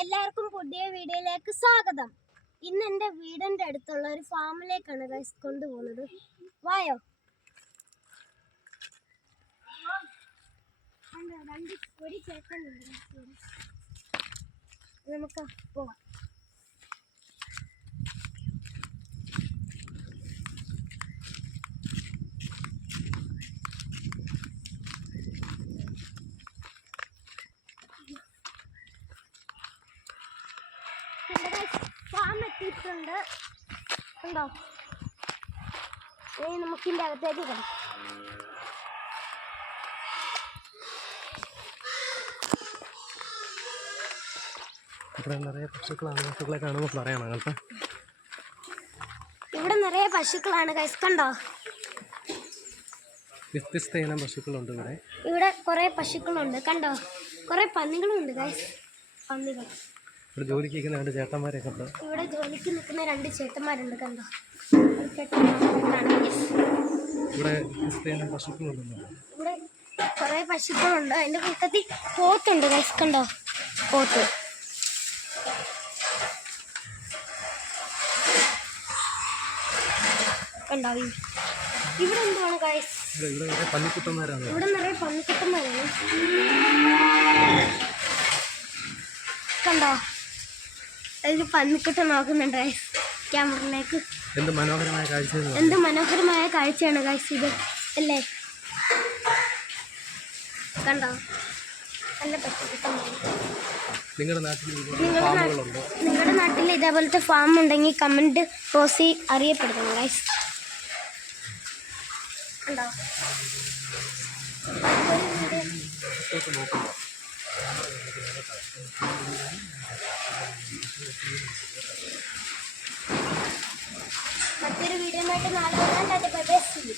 എല്ലാവർക്കും പുതിയ വീഡിയോയിലേക്ക് സ്വാഗതം. ഇന്ന് എന്റെ വീടിന്റെ അടുത്തുള്ള ഒരു ഫാമിലേക്കാണ് ഗൈസ് കൊണ്ടുപോകുന്നത്. വായോ. നമുക്ക് പോവാം. എത്തിയിട്ടുണ്ട് ഉണ്ടോ? ഇനി നമുക്ക് ഇതിന്റെ അകത്തേക്ക് ഇടാം. ഇവിടെ നിറയെ പശുക്കളാണ്. പശുക്കളെ കാണുമ്പോൾ പറയണം കേട്ടോ. ഇവിടെ നിറയെ പശുക്കളാണ്. കൈസ് കണ്ടോ? വ്യത്യസ്ത ഇനം പശുക്കളുണ്ട് ഇവിടെ. ഇവിടെ കുറേ പശുക്കളുണ്ട്. കണ്ടോ? കുറേ പന്നികളുണ്ട് ഗൈസ് പന്നികൾ. ഇവിടെ ജോലിക്ക് നിൽക്കുന്ന രണ്ട് ചേട്ടന്മാരെ കണ്ടോ ഇവിടെ ജോലിക്ക് നിൽക്കുന്ന രണ്ട് ചേട്ടന്മാരുണ്ട് കണ്ടോ. ഇവിടെ ഇനം പശുക്കളുണ്ടല്ലോ. ഇവിടെ കുറേ പശുക്കളുണ്ട്. അതിന്റെ കൂട്ടത്തിൽ പോത്തുണ്ട് കണ്ടോ? പോത്ത്. കണ്ടോ? ഇവിടെ എന്താണ് ഗൈസ് ഇവിടെ പന്നിക്കുട്ടന്മാരാണ്. ഇവിടെ നിറയെ പന്നിക്കുട്ടന്മാരാണ്. കണ്ടോ? അതിൽ പന്നിക്കുട്ടൻ നോക്കുന്നുണ്ട് ഗൈസ് ക്യാമറയിലേക്ക്. എന്ത് മനോഹരമായ കാഴ്ച എന്ത് മനോഹരമായ കാഴ്ചയാണ് ഗൈസ് ഇത്. അല്ലേ? കണ്ടോ? നല്ല നിങ്ങളുടെ നാട്ടിൽ നിങ്ങളുടെ നാട്ടിൽ ഇതേപോലത്തെ ഫാം ഉണ്ടെങ്കിൽ കമന്റ് റോസി അറിയപ്പെടുന്നു ഗൈസ് കണ്ടോ? ഇതൊക്കെ ಮತ್ತೆ ವಿಡಿಯೋ ಮಾಡಿ ಮಾಡೋಣ ಅದು ಬದಲಿಸ್ತೀವಿ